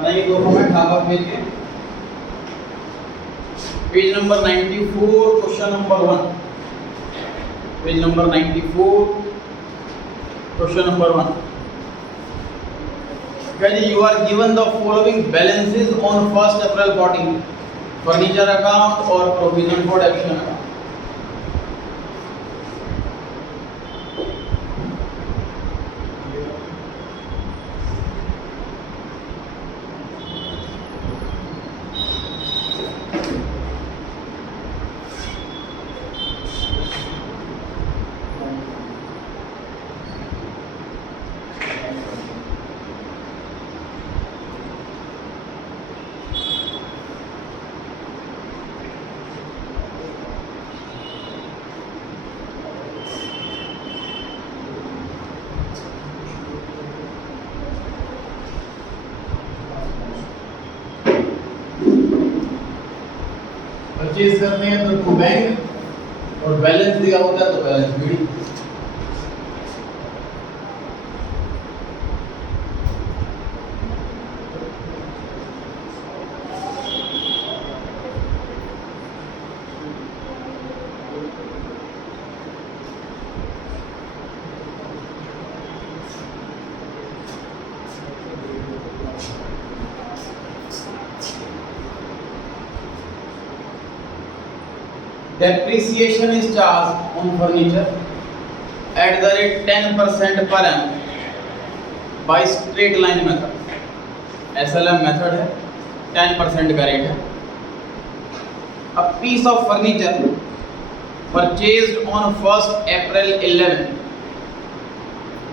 बनाइए दो format half of page के। Page number 94 question number 1। Page number 94 question number 1। You are given the following balances on 1st April 14, furniture account or provision for action account. Purchase करते हैं तो to bank और balance दिया होता है तो balance BD. Depreciation is charged on furniture at the rate 10% per annum by straight line method। SLM method है, 10% का रेट है। A piece of furniture purchased on 1st April 11,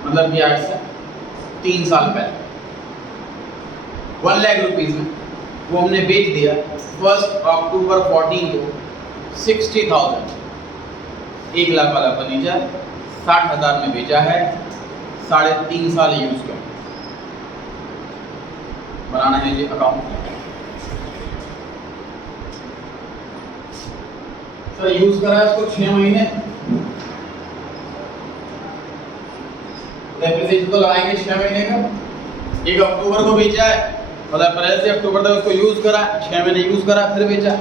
मतलब कि आज से 3 साल पहले 1 लाख रुपीज में वो हमने बेच दिया 1 अक्टूबर 14 को 60,000। 1 लाख वाला फर्नीचर 60,000 में बेचा है, 3.5 साल यूज किया। बनाना है ये अकाउंट। सर यूज करा है इसको 6 महीने, डेप्रिसिएशन तो लगाएंगे 6 महीने का। 1 अक्टूबर को बेचा है, मतलब अप्रैल से अक्टूबर तक उसको यूज करा, 6 महीने यूज करा फिर बेचा।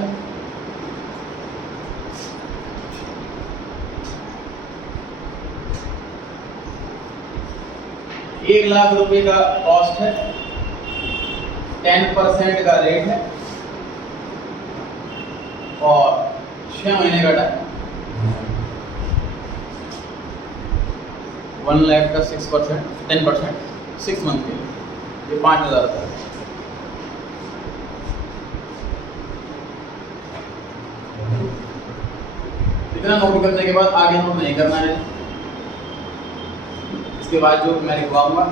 1 लाख रुपए का कॉस्ट है, 10% का रेट है और 6 महीने का टाइम। 1 लाख का 6%, 10%, 6 मंथ के लिए ये 5,000 रुपये। इतना नोट करने के बाद आगे नोट नहीं करना है। इसके बाद जो मैं लिखवाऊंगा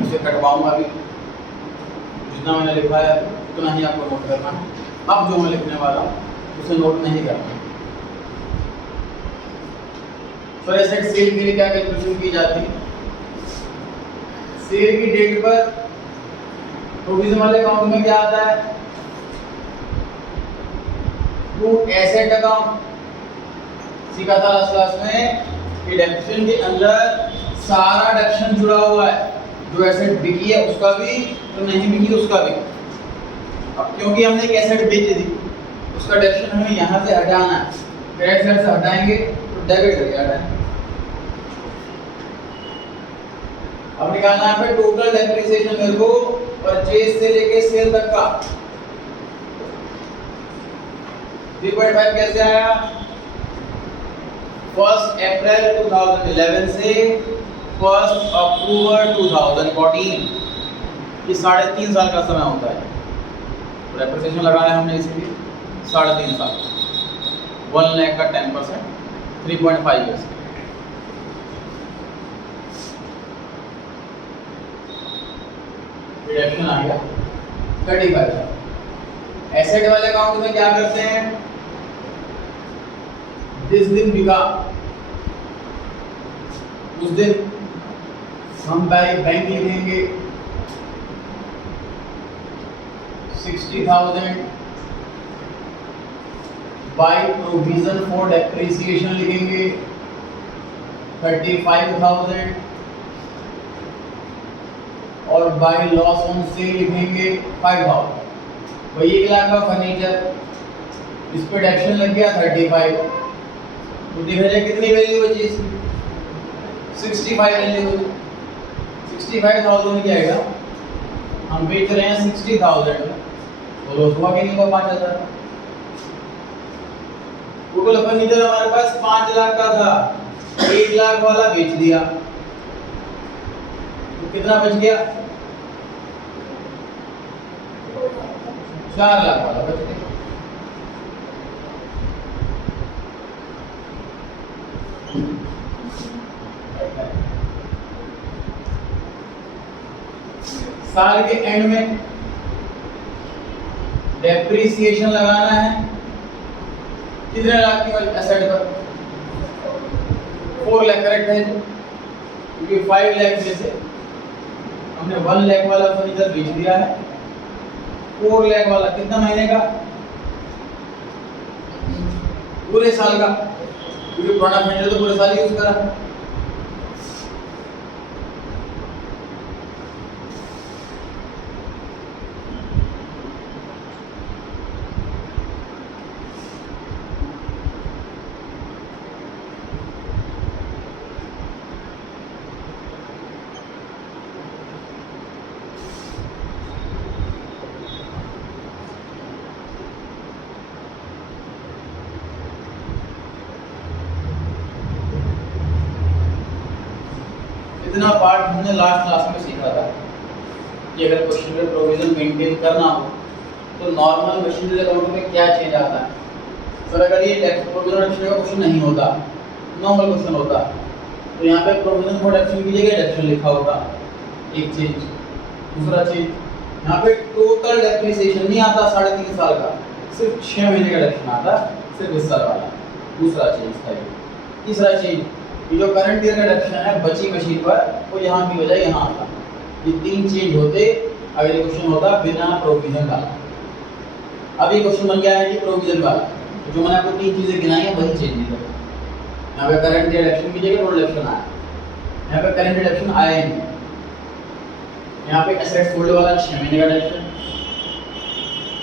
उसे कटवाऊंगा भी, जितना मैंने लिखा है उतना ही आपको नोट करना है। अब जो मैं लिखने वाला हूँ उसे नोट नहीं करना। सर एसेट सेल के लिए क्या कैलकुलेशन की जाती है? सेल की डेट पर प्रोविजन वाले अकाउंट में क्या आता है? To asset account. सीखा था लास्ट क्लास में कि डेप्रिसिएशन के अंदर सारा डेप्रिसिएशन जुड़ा हुआ है, जो एसेट बिकी है उसका भी, जो नहीं बिकी उसका भी। अब क्योंकि हमने एक एसेट बेच दी, उसका डेप्रिसिएशन हमें यहाँ से हटाना है। क्रेडिट साइड से हटाएंगे तो डेबिट करके हटाएंगे। अब निकालना है पे टोटल डेप्रिसिएशन मेरे को परचेज से लेके सेल तक का। 3.5 कैसे आया? 1 अप्रैल 2011 से 1 अक्टूबर 2014, ये 3.5 साल का समय होता है। डेप्रिसिएशन लगाया हमने इसलिए 3.5 साल। 1 लाख का 10%, 3.5 ईयर्स। रिडक्शन आ गया 35,000। एसेट वाले अकाउंट में क्या करते हैं? जिस दिन बिका उस दिन हम बैंक लिखेंगे 60,000 बाय प्रोविजन फॉर डेप्रिसिएशन लिखेंगे 35,000 और बाय लॉस ऑन सेल लिखेंगे 5000। वही 1 लाख का फर्नीचर, इस पे डेप्शन लग गया 35, तो देखा जाए कितनी वैल्यू बची इसकी, 65 वैल्यू बची। 65,000 क्या आएगा, हम बेच रहे हैं 60,000 में, तो लॉस हुआ कि नहीं हुआ 5,000। टोटल फर्नीचर हमारे पास 5 लाख का था, 1 लाख वाला बेच दिया, तो कितना बच गया, 4 लाख वाला बच गया। साल के एंड में डेप्रिसिएशन लगाना है कितने लाख की एसेट पर, 4 लाख करेक्ट है, क्योंकि 5 लाख में से हमने 1 लाख वाला फर्नीचर बेच दिया है। 4 लाख वाला कितना महीने का, पूरे साल का, क्योंकि पुराना फर्नीचर तो पूरे साल यूज करा। इतना पार्ट हमने लास्ट क्लास में सीखा था कि अगर क्वेश्चन प्रोविजन मेंटेन करना हो तो नॉर्मल मशीनरी अकाउंट में क्या चेंज आता है। सर अगर ये टैक्स प्रोविजन का क्वेश्चन नहीं होता, नॉर्मल क्वेश्चन होता, तो यहाँ पे प्रोविजन फॉर डेप्शन की जगह डेप्शन लिखा होता, एक चेंज। दूसरा चेंज, यहाँ पे टोटल डेप्रिसिएशन नहीं आता 3.5 साल का, सिर्फ 6 महीने का डेप्शन आता, सिर्फ इस साल वाला। दूसरा चेंज था ये। तीसरा चेंज, ये जो करंट ईयर का डेप्शन है बची मशीन पर, वो यहाँ की बजाय यहाँ आता। ये 3 चेंज होते अगर ये क्वेश्चन होता बिना प्रोविजन डाला। अब ये क्वेश्चन बन गया है कि प्रोविजन वाला, तो जो मैंने आपको 3 चीजें गिनाई हैं वही चेंज है। यहाँ पे करंट ईयर डेप्शन की जगह टोटल डेप्शन आया, यहाँ पे करंट ईयर डेप्शन आया ही नहीं। यहाँ पे एसेट्स होल्ड वाला 6 महीने का डेप्शन,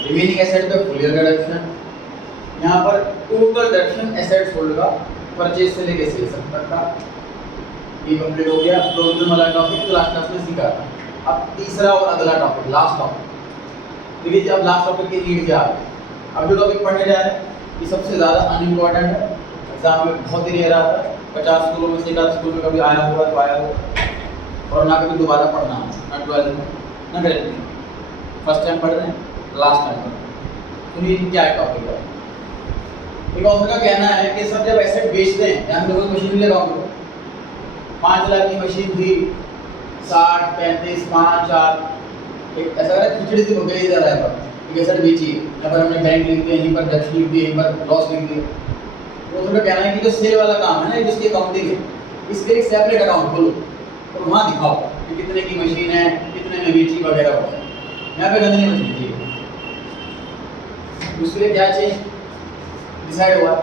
रिमेनिंग एसेट पे फुल ईयर का डेप्शन। यहाँ पर टोटल डेप्शन एसेट्स होल्ड का परचेज से लेके सेल्स तक का ये कंप्लीट हो गया। प्रोविजन वाला टॉपिक तो लास्ट क्लास में सीखा था। अब तीसरा और अगला टॉपिक, लास्ट टॉपिक देखिए। अब लास्ट टॉपिक की नीड क्या है। अब जो टॉपिक पढ़ने जा रहे हैं ये सबसे ज़्यादा अनइम्पॉर्टेंट है, एग्जाम में बहुत ही रेयर आता है। 50 स्कूलों में से 1 स्कूल में कभी आया होगा तो आया होगा, और ना कभी दोबारा पढ़ना हो, ना 12th में ना ग्रेजुएट में। फर्स्ट टाइम पढ़ रहे हैं, लास्ट टाइम पढ़ रहे हैं, सुनिए क्या टॉपिक है। एक ऑथर का कहना है कि सब जब एसेट बेचते हैं, यहाँ पे कोई मशीन ले रहा हूँ, 5 लाख की मशीन थी, 60, 35, 5, 4, एक ऐसा करा खिचड़ी सी बगैर इधर आया पर एक एसेट बेची, यहाँ पर हमने बैंक लिख दिया, यहीं पर डेप्शन लिख दिया, यहीं पर लॉस लिख दिया। वो ऑथर का कहना है कि जो सेल वाला काम है ना, जिसकी अकाउंटिंग है, इसके एक सेपरेट अकाउंट खोलो और वहाँ दिखाओ कि कितने की मशीन है, कितने में बेची वगैरह वगैरह। यहाँ पे गंदगी मत लीजिए। उसके लिए क्या चाहिए डिसाइड हुआ,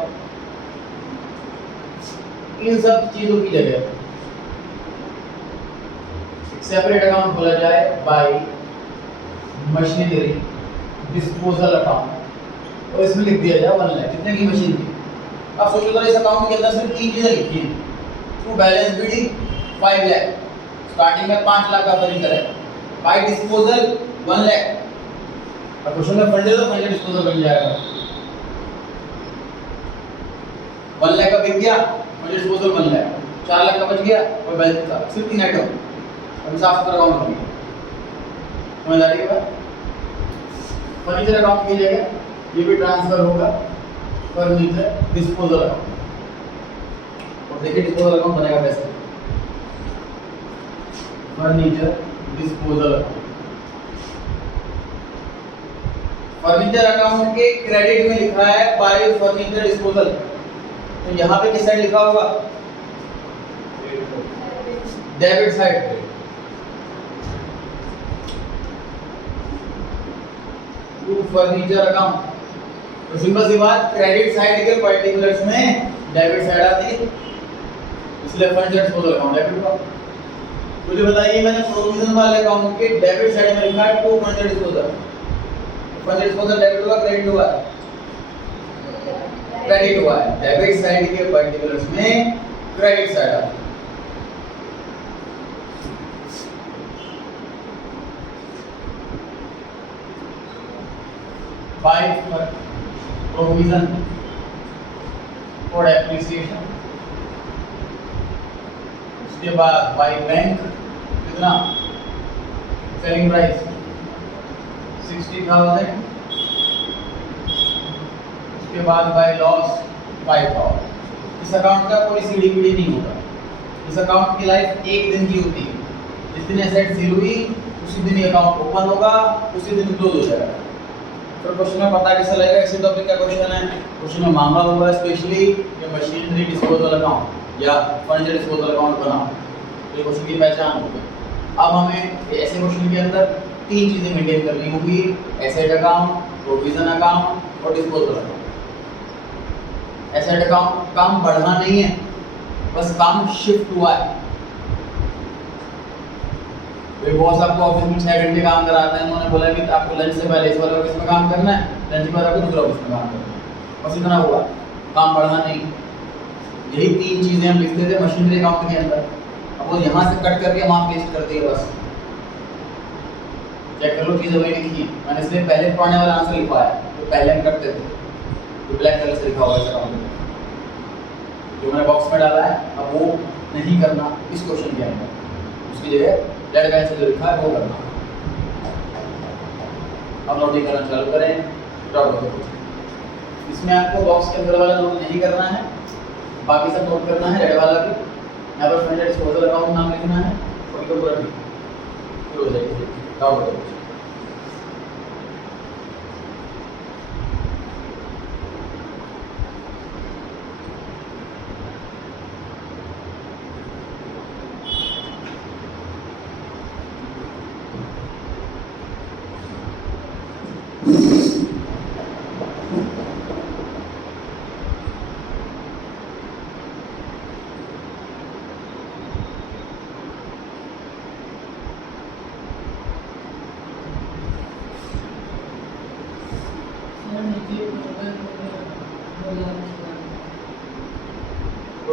इन सब चीजों की जगह सेपरेट अकाउंट खोला जाए बाय मशीनरी डिस्पोजल अकाउंट, और इसमें लिख दिया जाए 1 लाख कितने की मशीन थी। अब सोचो तो इस अकाउंट के अंदर सिर्फ 3 चीजें लिखी हैं। To balance BD 5 lakh, starting में 5 लाख का फर्नीचर है, बाय डिस्पोजल 1 लाख। अब क्वेश्चन में फंड है तो फंड डिस्पोजल बन जाएगा। 1 लाख का बिक गया, मुझे डिस्पोजल 1 लाख, 4 लाख का बच गया और बैलेंस था, सिर्फ 3 आइटम। अभी साफ सुथरा अकाउंट बन गया। समझ आ रही है बात। फर्नीचर अकाउंट की जगह ये भी ट्रांसफर होगा फर्नीचर डिस्पोजल अकाउंट। और देखिए डिस्पोजल अकाउंट बनेगा कैसे, furniture disposal account. Furniture account के क्रेडिट में लिखा है बाय फर्नीचर डिस्पोजल, तो यहाँ पे किस साइड लिखा होगा, debit side. To furniture account, तो सिंपल सी बात, क्रेडिट साइड के पर्टिकुलर्स में डेबिट साइड आती है, इसलिए फर्नीचर डिस्पोजल अकाउंट डेबिट का। मुझे बताइए मैंने प्रोविजन वाले अकाउंट के डेबिट साइड में लिखा है 2 fund disposal. Fund disposal debit हुआ क्रेडिट हुआ? क्रेडिट हुआ है। डेबिट साइड के पर्टिकुलर्स में क्रेडिट साइड आता है। बाय प्रोविजन फॉर एप्रिसिएशन, उसके बाद बाय बैंक कितना सेलिंग प्राइस 60,000, उसके बाद बाय लॉस 5,000। इस अकाउंट का कोई सीडीपीडी नहीं होता। इस अकाउंट की लाइफ एक दिन की होती है। जिस दिन एसेट सेल हुई उसी दिन ये अकाउंट ओपन होगा, उसी दिन क्लोज हो जाएगा। फिर क्वेश्चन में पता कैसे लगेगा इसी टॉपिक का क्वेश्चन है। क्वेश्चन में मांगा होगा स्पेशली ये मशीनरी डिस्पोजल अकाउंट या फंड डिस्पोजल अकाउंट बनाओ, ये क्वेश्चन की पहचान होगी। अब हमें ऐसे क्वेश्चन के अंदर 3 चीजें मेंटेन करनी होगी: एसेट अकाउंट, प्रोविजन अकाउंट और डिस्पोजल अकाउंट। एसेट अकाउंट काम बढ़ा नहीं है, बस काम शिफ्ट हुआ है। वे बॉस आपको ऑफिस में 6 घंटे काम कराते हैं, उन्होंने बोला कि आपको लंच से पहले इस वाले ऑफिस में काम करना है, लंच के बाद आपको दूसरा ऑफिस में काम करना है, बस इतना हुआ, काम बढ़ा नहीं। यही 3 चीजें हम लिखते थे मशीनरी अकाउंट के अंदर। अब वो यहाँ से कट करके वहाँ पेस्ट कर दिए बस। चेक कर लो चीज़ें वही लिखी हैं। मैंने इसलिए पहले पढ़ने वाला आंसर लिखवाया है, तो पहले हम करते थे तो ब्लैक कलर से लिखा हुआ है अकाउंट में, जो मैंने बॉक्स में डाला है। अब वो नहीं करना इस क्वेश्चन के अंदर, उसकी जगह रेड लाइन से जो लिखा है वो करना। अब नोटिंग करना चालू करें। डॉट हो गया। इसमें आपको बॉक्स के अंदर वाला नोट नहीं करना है, बाकी सब नोट करना है। रेड वाला भी यहाँ पर फंड डिस्पोजल अकाउंट नाम लिखना है और इसको पूरा ठीक हो जाएगी। डॉट हो गया।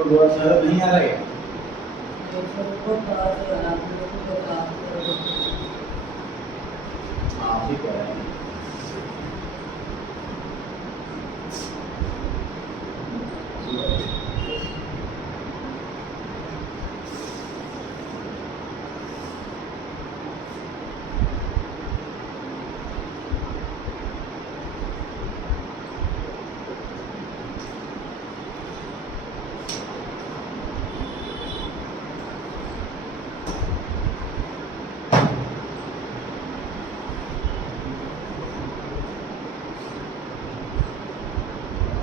थोड़ा सा नहीं आ रहा है। हाँ ठीक है।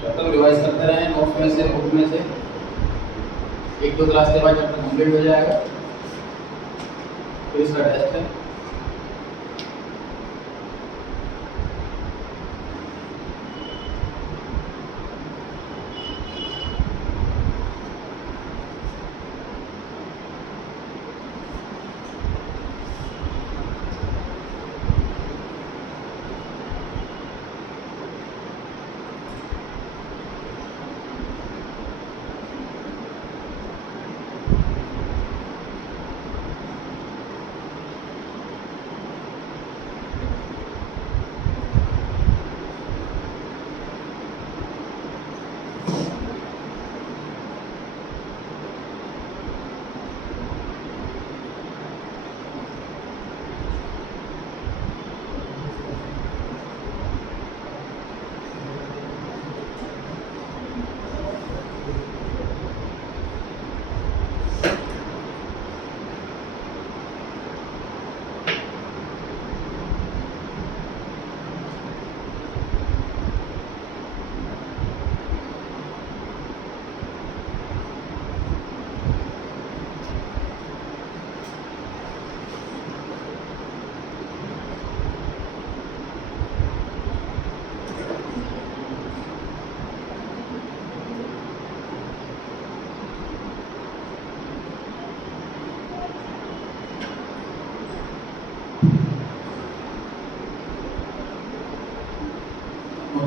चैप्टर रिवाइज करते रहें नोट्स में से, बुक में से। 1-2 क्लास के बाद चैप्टर कंप्लीट हो जाएगा। फिर इसका टेस्ट है।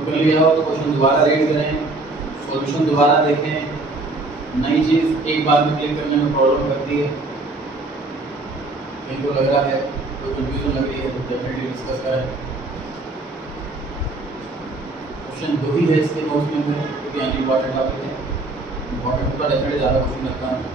नोट कर लिया हो तो क्वेश्चन दोबारा रीड करें, सॉल्यूशन दोबारा देखें। नई चीज़ एक बार में क्लिक करने में प्रॉब्लम करती है, इनको लग रहा है कोई कंफ्यूजन लग रही है तो डेफिनेटली डिस्कस करें। क्वेश्चन 2 ही है इसके नोट्स में क्योंकि अनइम्पॉर्टेंट टॉपिक है, इम्पॉर्टेंट तो डेफिनेटली ज़्यादा क्वेश्चन लगता है।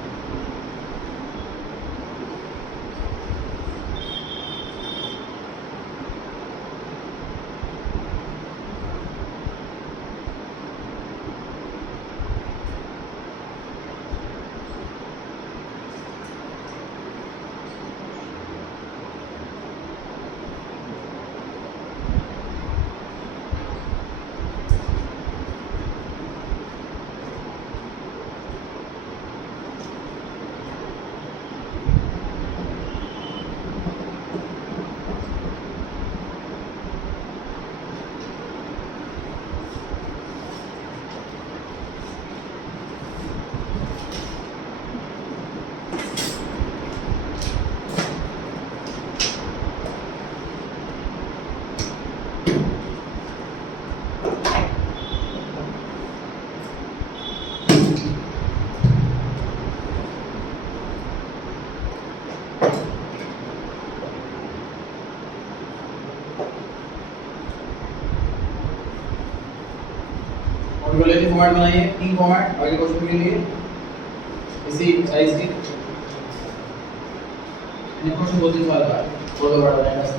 फॉर्मेट बनाइए, 3 फॉर्मेट आगे क्वेश्चन के लिए इसी साइज की। ये क्वेश्चन 2-3 साल का है, थोड़ा बड़ा बनाएगा।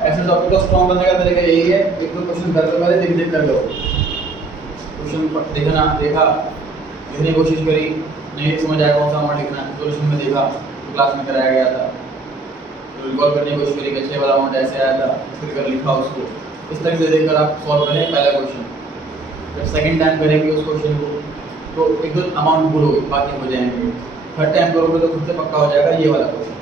ऐसे टॉपिक को स्ट्रॉन्ग करने का तरीका यही है, एक दो क्वेश्चन कर लो, पहले देख कर लो। क्वेश्चन देखना, देखा, लिखने की कोशिश करी, नहीं समझ आया कौन सा अमाउंट लिखना है, सॉल्यूशन में देखा तो क्लास में कराया गया था, तो रिकॉल करने की कोशिश करी कि 6 वाला अमाउंट ऐसे आया था, फिर कर लिखा उसको। इस तरह से देखकर आप सॉल्व करें पहला क्वेश्चन। जब सेकंड टाइम करेंगे उस क्वेश्चन को तो एक दो अमाउंट भूलोगे, बाकी हो जाएंगे। थर्ड टाइम करोगे तो खुद से पक्का हो जाएगा ये वाला क्वेश्चन।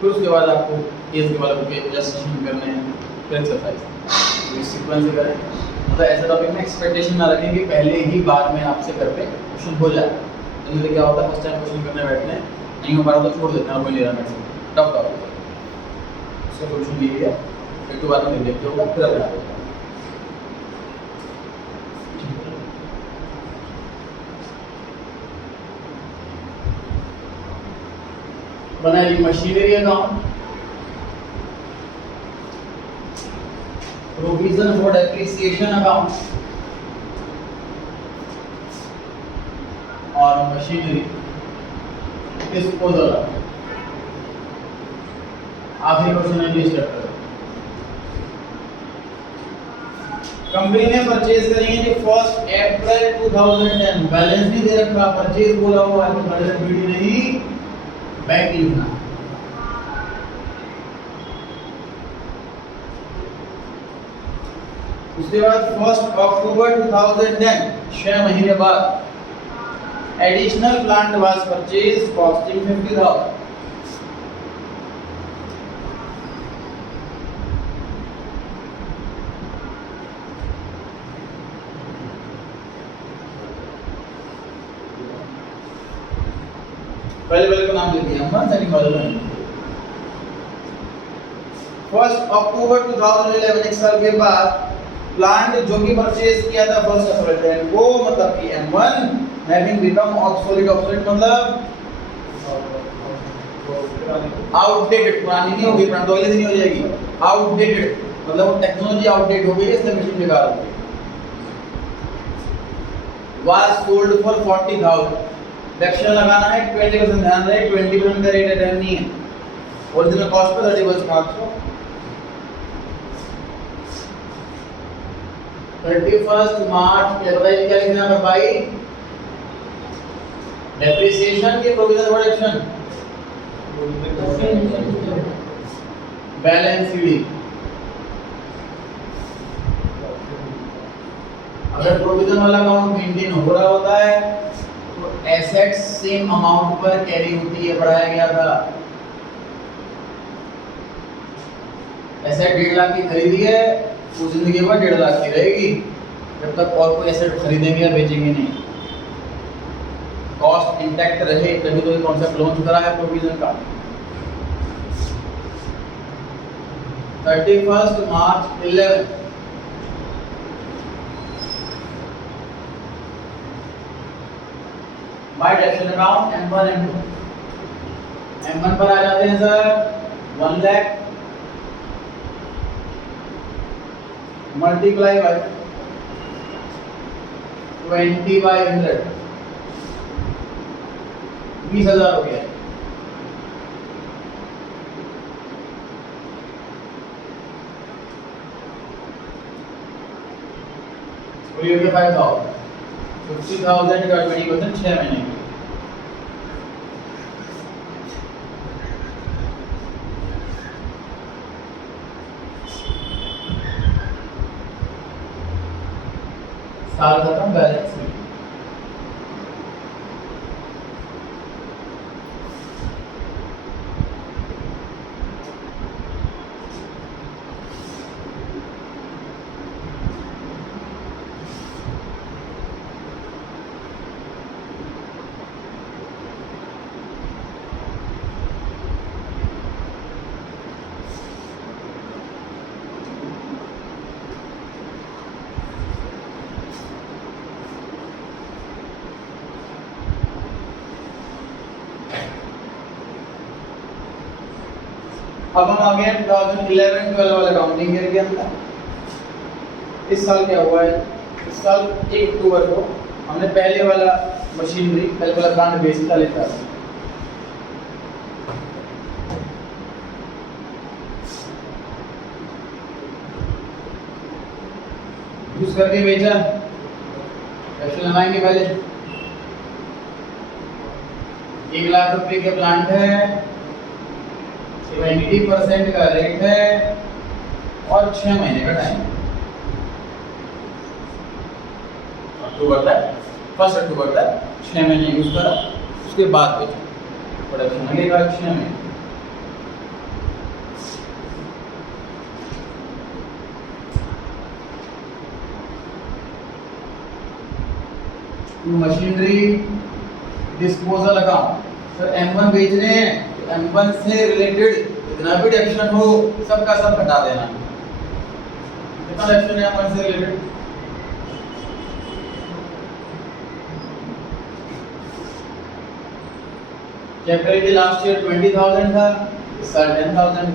फिर उसके बाद आपको केस के वाला बुक एडजस्टमेंट करने हैं, फिर एक्सरसाइज। इस सीक्वेंस से करें, मतलब ऐसे टॉपिक में एक्सपेक्टेशन ना रखें कि पहले ही बार में आपसे कर पे क्वेश्चन हो जाए। जनरली क्या होता है, फर्स्ट टाइम क्वेश्चन करने बैठने नहीं हो पा रहा तो छोड़ देते हैं, कोई नहीं रहा मेरे से टफ टॉपिक है। इसका सोल्यूशन यही है, एक दो बार में देखते होगा फिर अपना बनाइए machinery account, provision for depreciation account और मशीनरी डिस्पोजल। आखिरी क्वेश्चन है इस चैप्टर। कंपनी ने परचेज करेंगे 1 अप्रैल 2010, बैलेंस नहीं दे रखा, परचेज बोला हुआ है तो बैलेंस शीट नहीं बैंक लिखना। उसके बाद 1 अक्टूबर 2010, 6 महीने बाद additional plant was purchase costing 50,000। पहले वाले का नाम लिखिए, हम सेकंड वाले का। 1 अक्टूबर 2011, एक साल के बाद प्लांट जो कि परचेज किया था 1 अप्रैल को, मतलब कि M1 having become obsolete. Obsolete मतलब आउटडेटेड, पुरानी नहीं होगी, पुरानी तो अगले दिन ही हो जाएगी। आउटडेटेड मतलब वो टेक्नोलॉजी आउटडेट हो गई है, इसलिए मशीन बेकार हो गई। Was sold for 40,000। डेक्शन लगाना है 20%, ध्यान रहे 20% का रेट रिटर्न नहीं है, ओरिजिनल कॉस्ट पे 30% मार्क्स। 31 मार्च क्या बताइए, क्या लिखना है भाई? डेप्रिसिएशन की प्रोविजन प्रोडक्शन, बैलेंस शीट अगर प्रोविजन वाला अकाउंट मेंटेन हो रहा होता है तो एसेट्स सेम अमाउंट पर कैरी होती है, बढ़ाया गया था। एसेट 1.5 लाख की खरीदी है, वो जिंदगी भर 1.5 लाख की रहेगी जब तक और कोई एसेट खरीदेंगे या बेचेंगे नहीं। कॉस्ट इंटैक्ट रहे तभी तो ये कॉन्सेप्ट लॉन्च करा है प्रोविजन का। 31 मार्च 11 bye debit account M1 M2 M1 पर आ जाते हैं सर 1 लाख मल्टीप्लाई बाय 20/100 20,000 हो गया। तो ये 5,000 50,000 का 20% 6 महीने की। साल खत्म बैलेंस शीट। अब हम आ गए 2011-12 वाले अकाउंटिंग ईयर के अंदर। इस साल क्या हुआ है, इस साल 1 अक्टूबर को हमने पहले वाला मशीनरी पहले वाला प्लांट बेचता लेता है, यूज करके बेचा। कैसे लगाएंगे, पहले 1 लाख रुपए के प्लांट है, 70% का रेट है और 6 महीने का टाइम। अक्टूबर तक 1 अक्टूबर तक 6 महीने यूज करा, उसके बाद बेचा। प्रोडक्शन लगेगा 6 महीने। Machinery disposal account, sir M1 बेच रहे हैं तो M1 से रिलेटेड जितना भी डेप्शन हो सबका सब हटा देना। कितना डेप्शन है M1 से रिलेटेड, कैपिटल लास्ट ईयर 20,000 था, इस साल 10,000।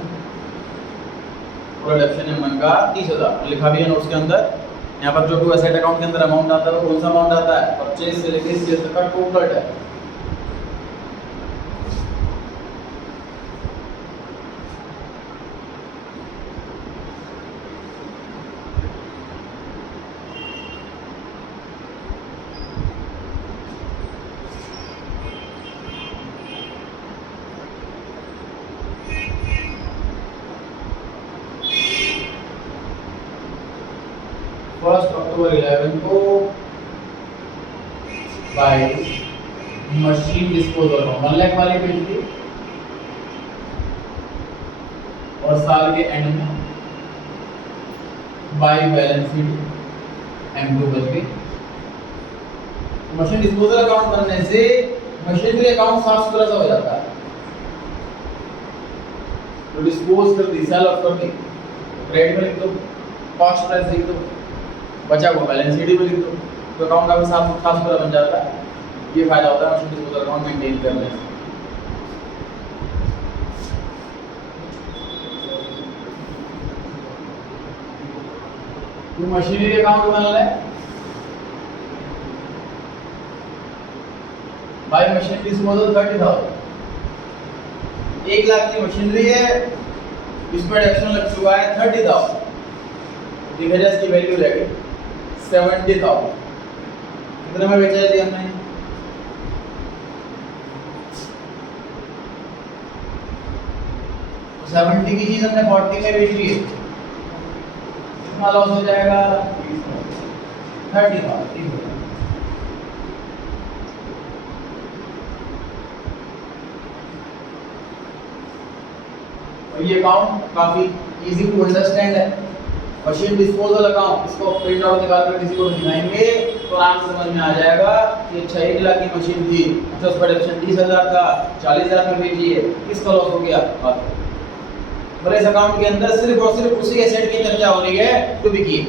प्रोडक्शन M1 का 30,000 लिखा भी है नोट्स के अंदर। यहाँ पर जो टू एसेट अकाउंट के अंदर अमाउंट आता है वो कौन सा अमाउंट आता है, परचेज से लेकर सेल्स तक का टोटल है। फर्स्ट अक्टूबर 11 को बाय मशीन डिस्पोजल 1 लाख वाली पेज थी और साल के एंड में बाय बैलेंस शीट M2 बच गई। मशीन डिस्पोजल अकाउंट बनने से मशीनरी अकाउंट साफ सुथरा सा हो जाता है। तो डिस्पोज कर दी, सेल ऑफ कर दी, क्रेडिट में लिख दो, कॉस्ट प्राइस लिख दो, बचा हुआ बैलेंस शीट में लिख दो, तो अकाउंट काफी साफ सुथरा बन जाता है। ये फायदा होता है मशीन डिस्पोजल अकाउंट मेंटेन करने से। मशीनरी अकाउंट बन रहा है बाय मशीन डिस्पोजल 30,000। 1 लाख की मशीनरी है, इसमें एक्शन लग चुका है 30,000, दिखा जाए इसकी वैल्यू रह गई 70,000। कितने में बेचा है हमने, तो 70 की चीज हमने 40 में बेची है, कितना लॉस हो जाएगा, 30,000, ठीक है। ये अकाउंट काफी इजी टू अंडरस्टैंड है। मशीन डिस्पोजल अकाउंट, इसको प्रिंट आउट निकाल कर किसी को दिखाएंगे तो आराम से समझ में आ जाएगा कि अच्छा 1 लाख की मशीन थी, अच्छा उसका प्रोडक्शन 30,000 था, 40,000 में बेची है, किसका लॉस हो गया। और इस अकाउंट के अंदर सिर्फ और सिर्फ उसी एसेट की चर्चा हो रही है टू बी की,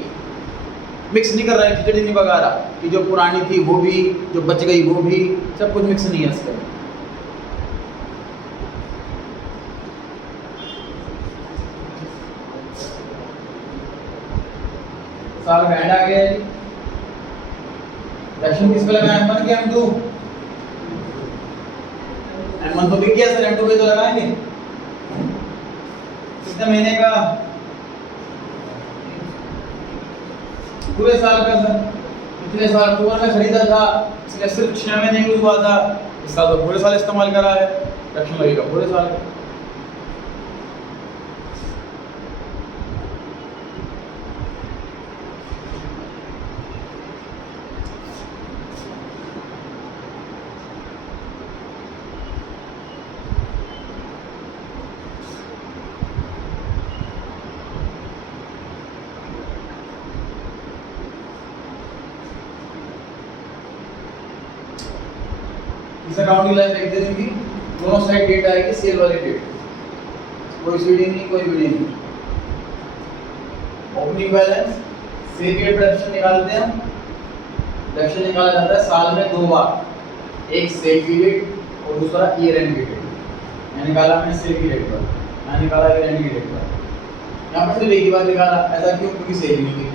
मिक्स नहीं कर रहा है, खिचड़ी नहीं पका रहा कि जो पुरानी थी वो भी, जो बच गई वो भी, सब कुछ मिक्स नहीं है इसके अंदर। साल का एंड आ गया है जी। रैशन किस पे लगाएं, M1 के M2? M1 तो बिक गया सर, M2 पे तो लगाएंगे। कितने महीने का? पूरे साल का सर। पिछले साल अक्टूबर में खरीदा था, इसलिए सिर्फ 6 महीने यूज हुआ था, इस साल तो पूरे साल इस्तेमाल करा है, रैशन लगेगा पूरे साल का। इस अकाउंट की लाइफ एक दिन की, दोनों साइड डेट आएगी, सेल वाली डेट, कोई सीडी नहीं कोई बीडी नहीं। ओपनिंग बैलेंस, सेल की प्रोडक्शन निकालते हैं हम। प्रोडक्शन निकाला जाता है साल में 2 बार, एक सेल की डेट और दूसरा ईयर एंड की डेट। मैं निकाला मैंने सेल की डेट पर, मैं निकाला ईयर एंड की डेट पर। यहाँ पर सिर्फ एक ही बार निकाला, ऐसा क्यों? क्योंकि सेल नहीं हुई।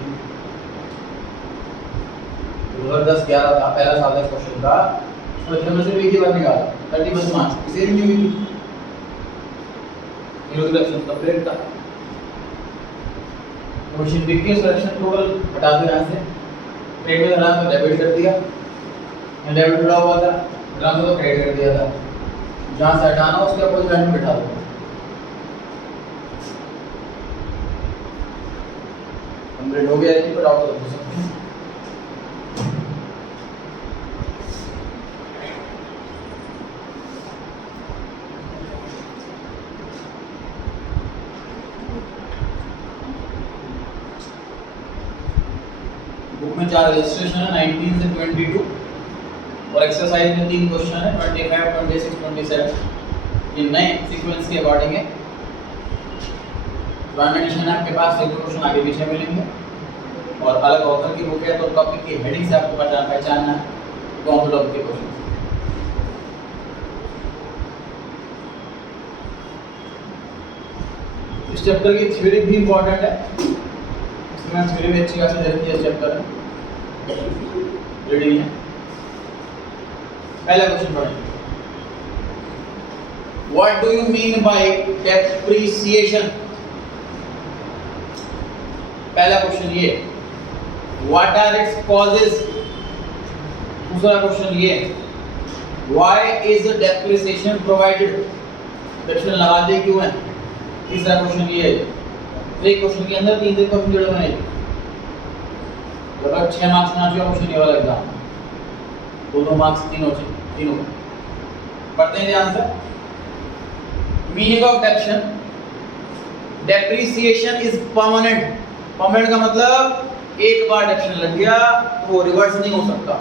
2010-11 था, पहला साल का क्वेश्चन था, में से एक ही बार निकाला 31 मार्च, इसे नहीं हुई थी, रिडक्शन का ब्रेक था। मशीन बिक गई, रिडक्शन टोटल हटा दो यहाँ से, क्रेडिट में हटा तो डेबिट कर दिया, मैं डेबिट जुड़ा हुआ था, हटा तो क्रेडिट कर दिया था, जहाँ से हटाना उसके अपोजिट साइड में बिठा दो। कंप्लीट हो गया जी, पर आप तो सकते हैं। बुक में 4 रजिस्ट्रेशन है, 19 से 22, और एक्सरसाइज में 3 क्वेश्चन है, 25, 26, 27। ये नए सीक्वेंस के अकॉर्डिंग है। पुराना एडिशन है आपके पास, 1-2 क्वेश्चन आगे पीछे मिलेंगे, और अलग ऑथर की बुक है तो टॉपिक की हेडिंग से आपको पहचानना है कौन सा टॉपिक के क्वेश्चन। इस चैप्टर की थ्योरी भी इंपॉर्टेंट है, इसमें थ्योरी भी अच्छी खासी दे रखी है इस चैप्टर में, रीडिंग है। पहला क्वेश्चन पढ़ें, what do you mean by depreciation? पहला क्वेश्चन ये, व्हाट आर इट्स कॉजेस? दूसरा क्वेश्चन ये, why is depreciation provided? Question लगाते क्यों है? तीसरा क्वेश्चन ये है। तो एक क्वेश्चन के अंदर 3 क्वेश्चन जुड़े हुए हैं, लगभग 6 मार्क्स में आना क्वेश्चन ये वाला एग्जाम, 2 मार्क्स तीनों पढ़ते हैं ध्यान से। Meaning of डेप्शन, depreciation is permanent. Permanent का मतलब एक बार डेप्शन लग गया तो वो रिवर्स नहीं हो सकता।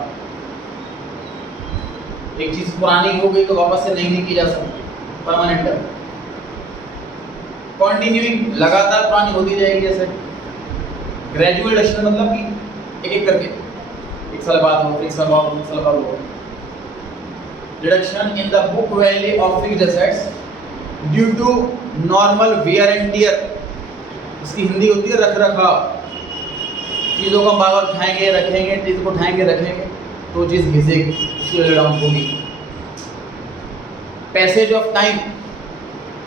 एक चीज पुरानी हो गई तो वापस से नहीं की जा सकती, परमानेंट है। कंटिन्यूइंग, लगातार पुरानी होती जाएगी ऐसे। ग्रेजुअल डेप्शन मतलब कि एक एक करके, एक साल बाद हो, एक साल बाद हो, एक साल बाद हो। Reduction in the book value of fixed assets due to normal wear and tear. इसकी हिंदी होती है रख रखाव। चीज़ों को बार बार उठाएंगे रखेंगे, चीज़ को उठाएंगे रखेंगे तो चीज़ घिसेगी, उसकी वजह डाउन होगी। पैसेज ऑफ टाइम,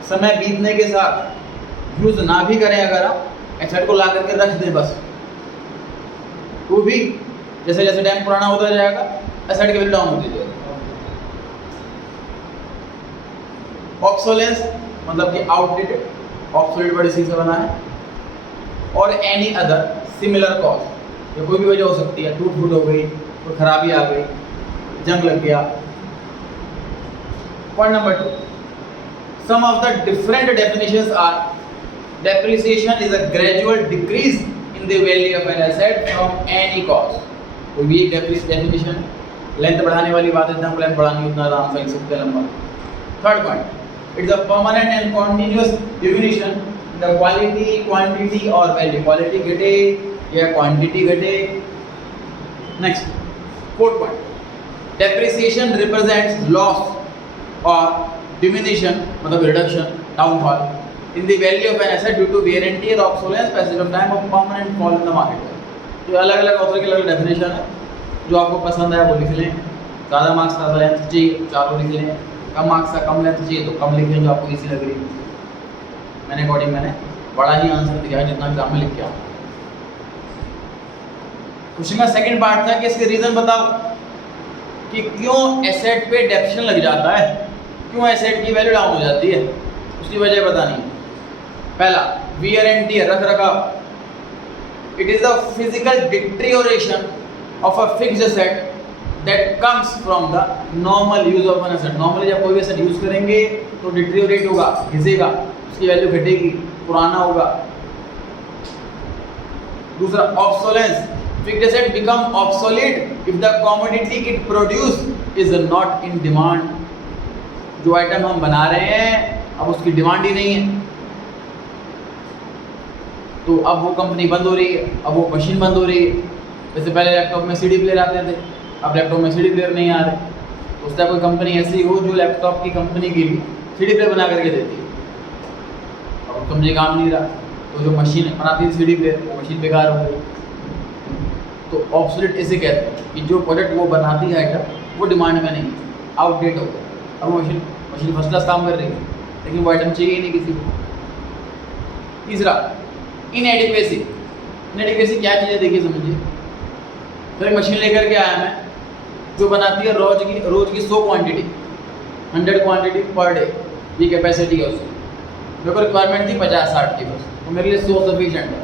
समय बीतने के साथ यूज ना भी करें अगर आप एसेट को ला करके रख दें बस, तो भी जैसे जैसे टाइम पुराना होता जाएगा एसेट की वैल्यू डाउन होती जाएगी। ऑब्सोलेंस मतलब कि आउटडेटेड, ऑब्सोलेट वर्ड इसी से बना है। और एनी अदर सिमिलर कॉज, या कोई भी वजह हो सकती है, टूट फूट हो गई, कोई खराबी आ गई, जंग लग गया। Point number 2, some of the different definitions are depreciation is a gradual decrease in the value of an asset from any cause. कोई भी एक डेफिनेशन, लेंथ बढ़ाने वाली बात है, जितना लेंथ बढ़ानी उतना आराम से लिख सकते हैं लंबा। Third point, it's a permanent and continuous diminution the quality, quantity और वैल्यू। क्वालिटी घटे या क्वांटिटी घटे। Next, fourth point, depreciation represents loss और डिमिनिशन मतलब reduction, downfall in the value of an asset due to wear and tear, obsolescence, passage of time और permanent fall in the market. तो अलग अलग author की अलग definition है, जो आपको पसंद है वो लिख लें। ज़्यादा मार्क्स ज़्यादा लेंथ चाहिए चारों लिख लें, कम मार्क्स का कम लेंथ चाहिए तो कम लिख लें, जो आपको इजी लग रही है। मैंने अकॉर्डिंग मैंने बड़ा ही आंसर दिया है जितना एग्जाम में लिख के आओ। क्वेश्चन का सेकंड पार्ट था कि इसके रीजन बताओ कि क्यों एसेट पे डेप्रिसिएशन लग जाता है, क्यों एसेट की वैल्यू डाउन हो जाती है, उसकी वजह बतानी है। पहला, वियर एंड टियर, रख रखाव। It is the physical deterioration of a fixed asset that comes from the normal use of an asset. Normally जब कोई भी एसेट यूज करेंगे तो डिटेरियोरेट होगा, घिसेगा, उसकी वैल्यू घटेगी, पुराना होगा। दूसरा, obsolescence, fixed asset become obsolete if the commodity it produce is not in demand. जो आइटम हम बना रहे हैं अब उसकी डिमांड ही नहीं है, तो अब वो कंपनी बंद हो रही है, अब वो मशीन बंद हो रही है। जैसे पहले लैपटॉप में सीडी प्लेयर आते थे, अब लैपटॉप में सीडी प्लेयर नहीं आ रहे। तो उस तरह कोई कंपनी ऐसी हो जो लैपटॉप की कंपनी के लिए सीडी प्लेयर बना करके देती है, अब कंपनी काम नहीं रहा, तो जो मशीन बनाती थी सीडी प्लेयर वो मशीन बेकार हो गई। तो ऑब्सोलीट इसे कहते हैं कि जो प्रोडक्ट वो बनाती है आइटम वो डिमांड में नहीं, आउटडेट हो गया। अब वो मशीन फर्स्ट क्लास काम कर रही है लेकिन वो आइटम चाहिए ही नहीं किसी को। तीसरा, इनएडिक्वेसी। इनएडिक्वेसी क्या चीज़ है देखिए समझिए। तो एक मशीन लेकर के आया मैं जो बनाती है रोज की 100 क्वांटिटी, 100 क्वांटिटी पर डे, ये कैपेसिटी है उसकी। मेरे को रिक्वायरमेंट थी 50-60 की बस, तो मेरे लिए 100 सफिशिएंट है,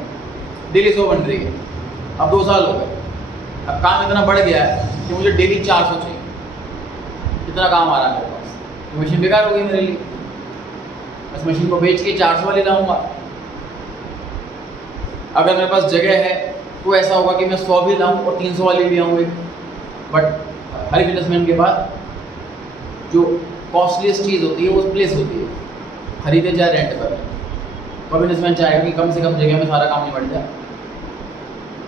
डेली 100 बन रही है। अब 2 साल हो गए, अब काम इतना बढ़ गया है कि मुझे डेली 400 चाहिए, इतना काम आ रहा है मेरे पास, तो मशीन बेकार हो गई मेरे लिए। बस मशीन को बेच के 400 वाली लाऊंगा। अगर मेरे पास जगह है तो ऐसा होगा कि मैं 100 भी लाऊं और 300 वाली भी आऊँ। बट हर बिजनेसमैन के पास जो कॉस्टलीस्ट चीज़ होती है वो प्लेस होती है, खरीदे जाए रेंट पर। तो बिजनेसमैन चाहेगा कि कम से कम जगह में सारा काम निपट जाए,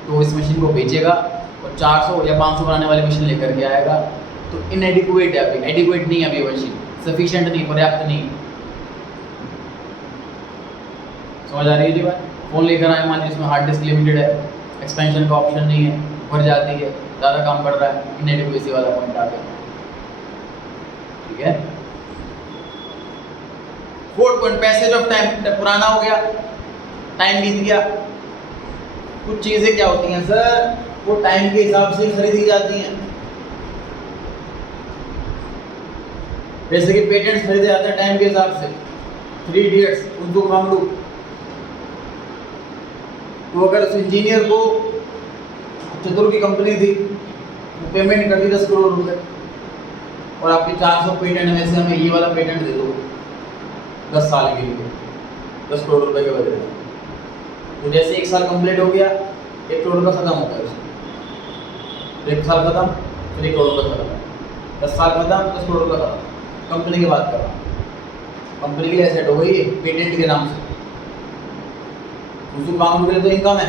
तो इस मशीन को बेचेगा और 400 या 500 बनाने वाली मशीन लेकर के आएगा। तो इनएडिक्वेट है, अभी एडिक्वेट नहीं है अभी मशीन, सफिशिएंट नहीं, पर्याप्त नहीं। समझ आ रही है जी बात। फ़ोन लेकर आए, मान लीजिए इसमें हार्ड डिस्क लिमिटेड है, एक्सपेंशन का ऑप्शन नहीं है, भर जाती है, ज़्यादा काम बढ़ रहा है, इनएडिक्वेसी वाला पॉइंट आ गया। ठीक है। Fourth point, passage of time, पुराना हो गया, टाइम बीत गया। कुछ चीज़ें क्या होती हैं सर, वो टाइम के हिसाब से खरीदी जाती हैं। जैसे कि पेटेंट्स खरीदे जाते हैं टाइम के हिसाब से, 3 इडियट्स, उर्दू कामड़ू। तो अगर उस इंजीनियर को चतुर की कंपनी थी, तो पेमेंट कर दी 10 करोड़ रुपए, और आपके 400 पेटेंट में से हमें ये वाला पेटेंट दे दो 10 साल के लिए 10 करोड़ रुपए के बदले। तो जैसे 1 साल कंप्लीट हो गया, 1 करोड़ रुपये खत्म होता है उसमें। 1 साल खत्म, फिर 1 करोड़ रुपये खत्म, 10 साल खत्म, 10 करोड़ रुपये खत्म। कंपनी की बात कर रहा हूँ, कंपनी के लिए एसेट हो गई पेटेंट के नाम से। उसको काम के लिए तो इनकम है,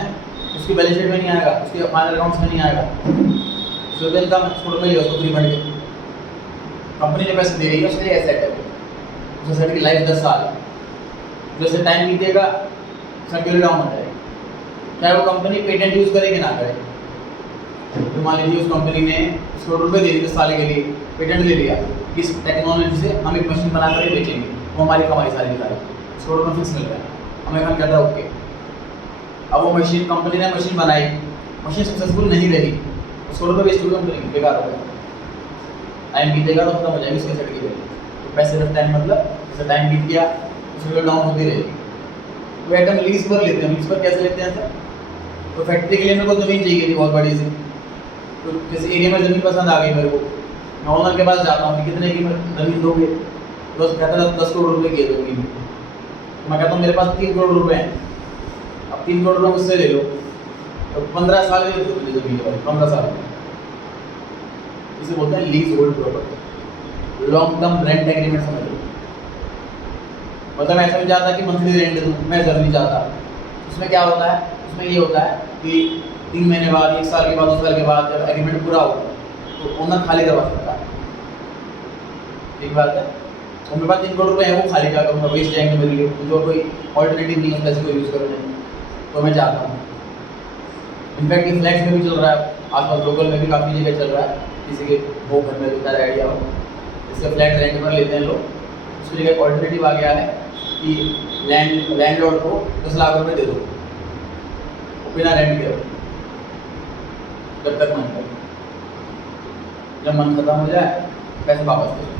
उसकी बैलेंस शीट में नहीं आएगा, उसके फाइनल अकाउंट्स में नहीं आएगा, उसको तो इनकम छोड़ कर लिया उसको फ्री फंड के। कंपनी जो पैसे दे रही है उसके लिए एसेट है, उस एसेट की लाइफ 10 साल है। जैसे टाइम बीतेगा सर्कुलर डाउन हो जाएगा, चाहे वो कंपनी पेटेंट यूज़ करे कि ना करे। तो मान लीजिए उस कंपनी ने 1 करोड़ रुपये दे दिए 10 साल के लिए, पेटेंट ले लिया, इस टेक्नोलॉजी से हम एक मशीन बना कर बेचेंगे, वो हमारी कमाई सारी निकाले, 1 करोड़ रुपये फिक्स मिल रहा है, हमें काम कहता है ओके। अब वो मशीन, कंपनी ने मशीन बनाई, मशीन सक्सेसफुल नहीं रही, 1 करोड़ रुपये वेस्ट हुए, कंपनी बेकार हो गया। टाइम बीतेगा तो खत्म हो जाएगी उसके एसेट की वैल्यू। तो पैसे ऑफ टाइम मतलब जैसे टाइम बीत गया उसकी वैल्यू डाउन होती रहेगी। वो आइटम लीज पर लेते हैं, लीज पर कैसे लेते हैं सर, तो फैक्ट्री के लिए मेरे को ज़मीन चाहिए थी बहुत बड़ी सी, तो किसी एरिया में ज़मीन पसंद आ गई मेरे को, मैं ओनर के पास जाता हूँ कि कितने की ज़मीन दोगे, तो कहता है 10 करोड़ रुपये की ज़मीन। तो मैं कहता हूँ मेरे पास 3 करोड़ रुपये हैं, अब 3 करोड़ रुपये मुझसे ले लो, तो 15 साल के दो मुझे ज़मीन वाली, 15 साल में। इसे बोलते हैं lease hold property, long term rent agreement समझ लो। मतलब मैं ऐसा नहीं चाहता कि मंथली रेंट दूँ, मैं ज़रूर नहीं चाहता। उसमें क्या होता है, उसमें ये होता है कि 3 महीने बाद, 1 साल के बाद, 2 साल के बाद जब एग्रीमेंट पूरा होगा तो ओनर खाली करवा सकता है। ठीक बात है। और मेरे पास 3 करोड़ रुपये है, वो खाली क्या करूँगा, वेस्ट जाएंगे मेरे लिए, मुझे और कोई ऑल्टरनेटिव नहीं है पैसे को यूज़ करने, तो मैं चाहता हूँ। इनफैक्ट ये फ्लैट्स में भी चल रहा है, आसपास लोकल में भी काफ़ी जगह चल रहा है, किसी के वो घर में होता है आइडिया हो, इसका फ्लैट रेंट पर लेते हैं लोग। उसकी जगह ऑल्टरनेटिव आ गया है कि लैंडलॉर्ड को 10 लाख रुपये दे दो, बिना रेंट के, जब तक मन करे, जब मन खत्म हो जाए पैसे वापस दे दो।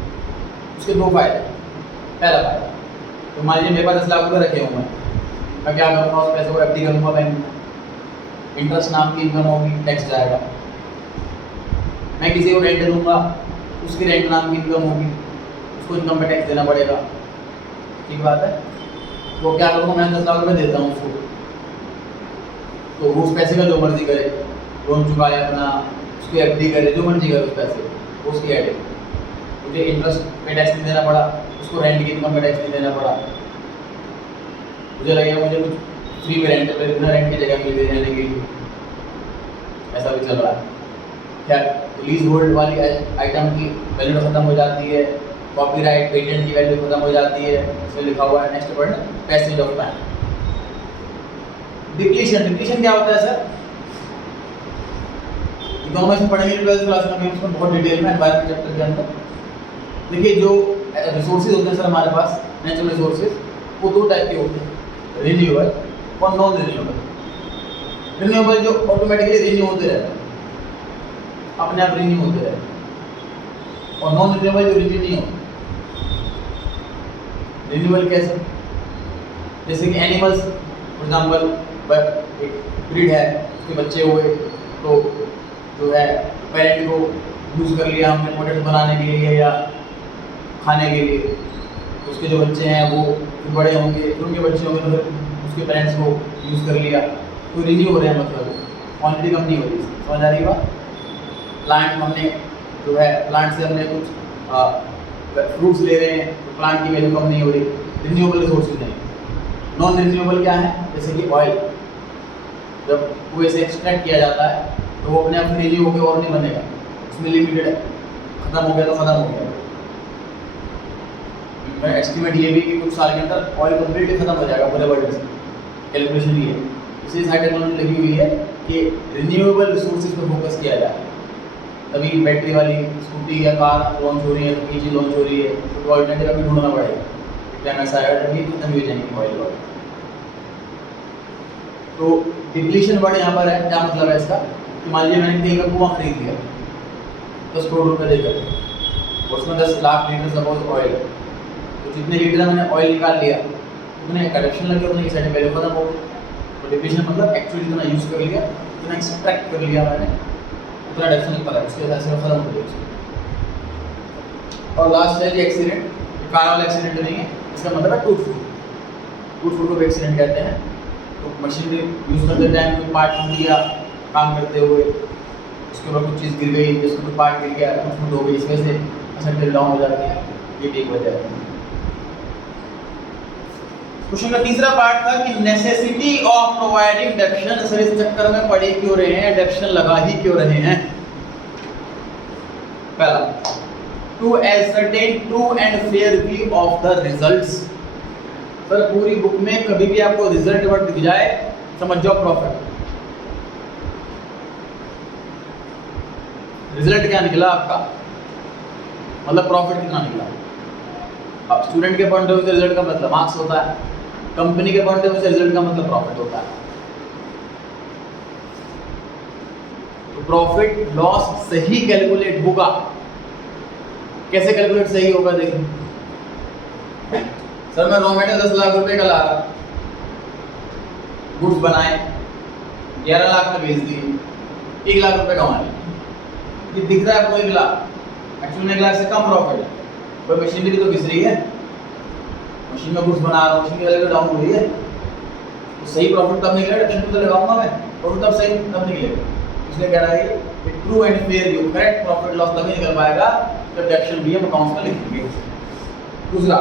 उसके 2 फायदे। पहला फायदा, तो मान लीजिए मेरे पास 10 लाख रुपये रखे हुए हैं, मैं क्या करूँगा, उस पैसे को एफडी करूँगा बैंक में, इंटरेस्ट नाम की इनकम होगी, टैक्स जाएगा। मैं किसी को रेंट दूंगा, उसकी रेंट नाम की इनकम होगी, उसको इनकम पे टैक्स देना पड़ेगा। ठीक बात है। तो क्या करूँगा, मैं 10 लाख रुपये देता हूँ उसको, तो वो उस पैसे का जो मर्जी करे, लोन चुकाए अपना, उसकी एफडी करे, जो मर्जी करे उस पैसे, वो उसकी एड। मुझे इंटरेस्ट पे टैक्स नहीं देना पड़ा, उसको रेंट की इनकम पे टैक्स नहीं देना पड़ा। मुझे लगेगा मुझे कुछ फ्री में रेंट पे, बिना रेंट की जगह मिल रहने के लिए, ऐसा भी चल रहा है। क्या लीज होल्ड वाली आइटम की वैल्यू खत्म हो जाती है, कॉपीराइट पेटेंट की वैल्यू खत्म हो जाती है, इसमें लिखा हुआ है नेक्स्ट पढ़ना, passage of time. Depletion, depletion क्या होता है सर, इकोनॉमिक्स में पढ़ेंगे 12th क्लास में, उसमें बहुत डिटेल में एनवायरनमेंट चैप्टर के अंदर। देखिए जो रिसोर्सेज होते हैं सर हमारे पास, नेचुरल रिसोर्सेज, वो 2 टाइप के होते हैं, रिन्यूएबल और नॉन रिन्यूएबल। रिन्यूएबल जो ऑटोमेटिकली रिन्यू होते रहते हैं, अपने आप रिन्यू होते रहते हैं, और नॉन रिन्यूएबल जो रिन्यू नहीं होते। रिन्यूएबल कैसे, जैसे कि एनिमल्स फॉर एग्जाम्पल, एक ब्रीड है, उसके बच्चे हुए, तो जो है पेरेंट को यूज़ कर लिया हमने प्रोडक्ट बनाने के लिए या खाने के लिए, उसके जो बच्चे हैं वो बड़े होंगे, फिर उनके बच्चे होंगे, तो फिर उसके पेरेंट्स को यूज़ कर लिया, तो रिन्यू हो रहे हैं, मतलब क्वान्टिटी कम नहीं हो रही। समझ आ रही बात। प्लांट हमने जो है, प्लांट से हमने कुछ फ्रूट्स ले रहे हैं, तो प्लांट की वैल्यू कम नहीं हो रही, रिन्यूएबल रिसोर्सेज नहीं। नॉन रिन्यूएबल क्या है, जैसे कि ऑयल, जब कुएं से एक्सट्रैक्ट किया जाता है तो वो अपने आप रिन्यू होकर और नहीं बनेगा, उसमें लिमिटेड है, खत्म हो गया तो खत्म हो गया। एस्टिमेट ये भी कि कुछ साल के अंदर ऑयल कम्प्लीटली खत्म हो जाएगा पूरे वर्ल्ड से, कैलकुलेशन ये है। इसी साइड टेक्नोलॉजी लगी हुई है कि रिन्यूएबल रिसोर्सेज पर फोकस किया जाए, तभी बैटरी वाली स्कूटी या कार लॉन्च हो रही है, तो पीजी लॉन्च हो रही है, तो ऑल्टरनेटिव अभी ढूंढना पड़ेगा। टाइम ऐसा आएगा तभी खत्म हो जाएंगे ऑयल वाले। तो डिप्लीशन वर्ड यहाँ पर है, क्या मतलब है इसका, कि मान लीजिए मैंने कहीं का कुआं खरीद लिया 10 करोड़ रुपये देकर, उसमें 10 लाख लीटर सपोज ऑयल है, तो जितने लीटर मैंने ऑयल निकाल लिया, उतने करेक्शन लग गया, उतने की साइड वैल्यू खत्म हो गई। तो डिप्लीशन मतलब एक्चुअली जितना यूज़ कर लिया, जितना एक्सट्रैक्ट कर लिया मैंने, उतना डेफिनेशन लगता है, उसके हिसाब से खत्म हो गया। और लास्ट है एक्सीडेंट, कार वाला एक्सीडेंट नहीं है, इसका मतलब है टूट फूट को एक्सीडेंट कहते हैं। तो मशीनरी यूज़ करते टाइम कोई पार्ट टूट गया काम करते हुए, उसके ऊपर कुछ चीज़ गिर गई, जिसको कोई पार्ट गिर गया, टूट फूट हो गई, इस वजह से असेंबली डाउन हो जाती है, ये भी एक वजह है। क्वेश्चन का तीसरा पार्ट था कि नेसेसिटी ऑफ प्रोवाइडिंग डेप्शन, सर इस चक्कर में पढ़े क्यों रहे हैं, डेप्शन लगा ही क्यों रहे हैं। पहला, to ascertain true and fair view of the results. Sir पूरी बुक में कभी भी आपको रिजल्ट वर्ड दिख जाए, समझ जाओ प्रॉफिट। रिजल्ट क्या निकला आपका, मतलब प्रॉफिट कितना निकला। अब स्टूडेंट के पॉइंट ऑफ व्यू से रिजल्ट का मतलब मार्क्स होता है, कंपनी के पॉइंट ऑफ व्यू से रिजल्ट का मतलब प्रॉफिट होता है। तो प्रॉफिट लॉस सही कैलकुलेट होगा, कैसे कैलकुलेट सही होगा देखिए। सर मैं रॉ मटेरियल 10 लाख रुपए का ला रहा, गुड्स बनाए, 11 लाख में बेच दी, 1 लाख रुपए कमा लिए। ये दिख रहा है आपको 1 लाख, एक्चुअली 1 लाख से कम प्रॉफिट है। कोई मशीनरी तो घिस रही है, मशीन में गुड्स बना रहा हूँ, मशीन की वैल्यू डाउन हो रही है, तो सही प्रॉफिट तब निकलेगा, डेप्शन तो लगाऊंगा मैं, और तब सही तब निकलेगा। इसलिए कह रहा है कि true and fair view, correct profit loss तभी निकल पाएगा जब डेप्शन भी हम अकाउंट्स में लिखेंगे। दूसरा,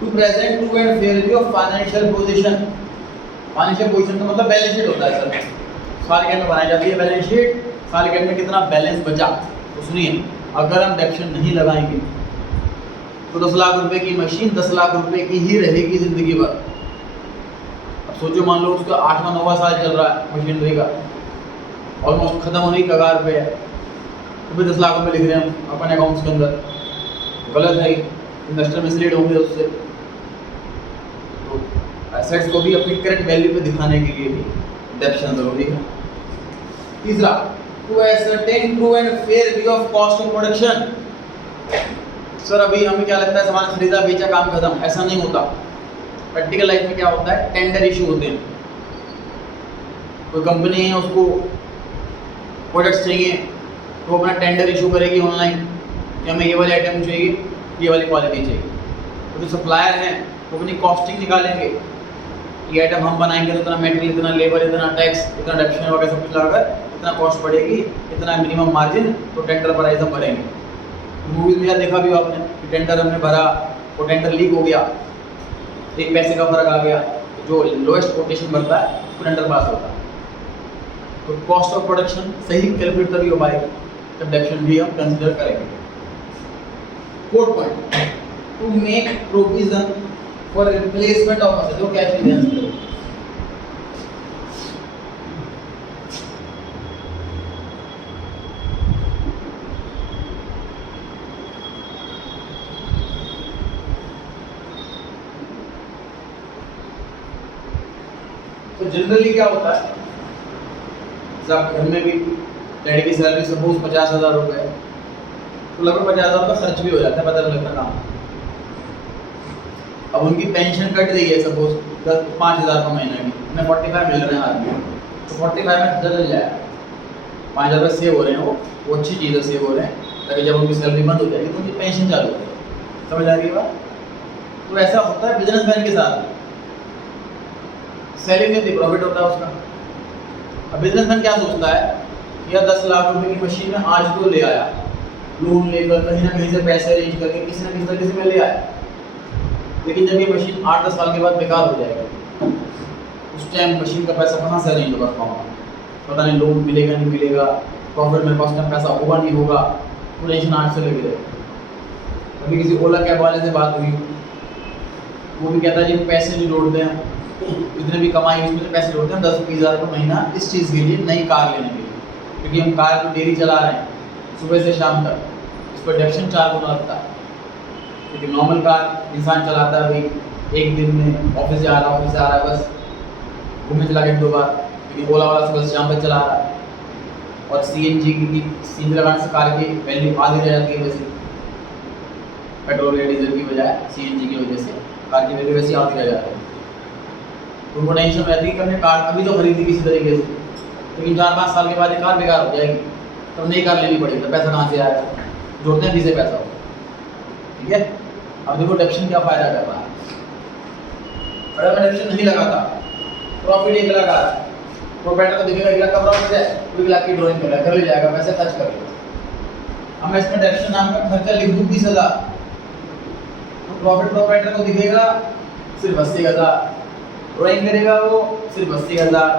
to present true and fair view of financial position. Financial position का मतलब बैलेंस शीट होता है सर, साल के एंड में बनाई जाती है बैलेंस शीट, साल के एंड में कितना बैलेंस बचा। तो सुनिए, अगर हम डेप्शन नहीं लगाएंगे तो 10 लाख रुपए की मशीन 10 लाख रुपए की ही रहेगी जिंदगी भर। अब सोचो, मान लो उसका 8वां 9वां साल चल रहा है मशीनरी का, ऑलमोस्ट खत्म होने की कगार पे है, तो फिर 10 लाख रुपए लिख रहे हैं हम अपने अकाउंट्स के अंदर, गलत है, इन्वेस्टर मिसलीड होंगे उससे। तो एसेट्स को भी अपनी करेक्ट वैल्यू पे दिखाने के लिए भी डेप्शन जरूरी है। तीसरा, to ascertain true and fair view of cost of production. Sir अभी हमें क्या लगता है सामान खरीदा बेचा काम खत्म, ऐसा नहीं होता। प्रैक्टिकल लाइफ में क्या होता है, टेंडर इशू होते हैं। कोई कंपनी है, उसको प्रोडक्ट्स चाहिए, तो वो अपना टेंडर इशू करेगी ऑनलाइन कि हमें ये वाले आइटम चाहिए, ये वाली क्वालिटी चाहिए। तो जो सप्लायर हैं वो अपनी कॉस्टिंग निकालेंगे, ये आइटम हम बनाएंगे तो इतना मटेरियल, इतना लेबर, इतना टैक्स, इतना डेप्शन वगैरह सब कुछ लगाकर इतना कॉस्ट पड़ेगी, इतना मिनिमम मार्जिन, तो टेंडर प्राइस हम भरेंगे। मूवीज में देखा भी आपने कि टेंडर हमने भरा, वो टेंडर लीक हो गया, 1 पैसे का फर्क आ गया, जो लोएस्ट कोटेशन बनता है उसको टेंडर पास होता है। तो कॉस्ट ऑफ प्रोडक्शन सही कैलकुलेट तभी हो पाएगी जब डेप्शन भी हम कंसीडर करेंगे। Fourth point, to make provision for replacement of asset, जो कैश ध्यान। तो जनरली क्या होता है, जब घर में भी डैडी की सैलरी सपोज 50,000 रुपये है, तो लगभग 50,000 रुपये खर्च भी हो जाता है, पता नहीं लगता काम। अब उनकी पेंशन कट रही है सपोज 5,000 रुपये महीने की, उन्हें 45 मिल रहे हैं आदमी, तो 45 में खर्चा चल जाएगा, 5,000 रुपये सेव हो रहे हैं, वो अच्छी चीज़ें सेव हो रहे हैं, ताकि जब उनकी सैलरी बंद हो जाएगी तो उनकी पेंशन चालू हो जाएगी। समझ आ रही है बात? तो ऐसा होता है बिजनेसमैन के साथ, सेलिंग नहीं होती, प्रॉफिट होता है उसका। अब बिजनेसमैन क्या सोचता है, या 10 लाख रुपए की मशीन में आज तो ले आया, लोन लेकर कहीं ना कहीं से पैसे अरेंज करके किसी ना किसी तरीके से मैं ले आया, लेकिन जब ये मशीन 8-10 साल के बाद बेकार हो जाएगी, उस टाइम मशीन का पैसा कहाँ से अरेंज कर पाऊंगा, पता नहीं लोन मिलेगा नहीं मिलेगा, प्रॉफिट मेरे पास टाइम पैसा होगा नहीं होगा, तो टेंशन आज से लगी रहेगी। अभी किसी ओला कैब वाले से बात हुई, वो भी कहता है जी पैसे नहीं जोड़ते हैं, इतने भी कमाई उसमें से पैसे जोड़ते हैं 10-20 हज़ार रुपये महीना इस चीज़ के लिए, नई कार लेने के लिए, क्योंकि हम कार को डेली चला रहे हैं सुबह से शाम तक, इस पर डेप्शन 4 गुना लगता है। क्योंकि नॉर्मल कार इंसान चलाता है भाई, एक दिन में ऑफिस से आ रहा है, बस घूमने चला गया 2 बार, लेकिन ओला वाला सुबह से शाम तक चला रहा है। और CNG की सीएनजी लगाने से कार की वैल्यू आधी रह जाती है, वैसे पेट्रोल या डीजल की बजाय CNG की वजह से कार की वैल्यू वैसे आधी रह जाती है। उनको टेंशन रहती है कि हमने कार अभी तो खरीदी किसी तरीके से, लेकिन 4-5 साल के बाद ये कार बेकार हो जाएगी, तो नई कार लेनी पड़ेगी, तो पैसा कहाँ से आएगा, जोड़ते हैं किसे पैसा हो। ठीक है, अब देखो डेप्शन क्या फायदा कर रहा है। अगर मैं डेप्शन नहीं लगाता, प्रॉफिट 1 लाख आ रहा है, प्रोप्राइटर को दिखेगा 1 लाख का प्रॉफिट है, 1 लाख की ड्रॉइंग कर ले जाएगा, पैसे खर्च कर लेगा। अब मैं इसमें डेप्शन नाम का खर्चा लिख दूँ 20,000, तो प्रॉफिट प्रोप्राइटर को दिखेगा सिर्फ 80,000, ड्रॉइंग करेगा वो सिर्फ 80,000,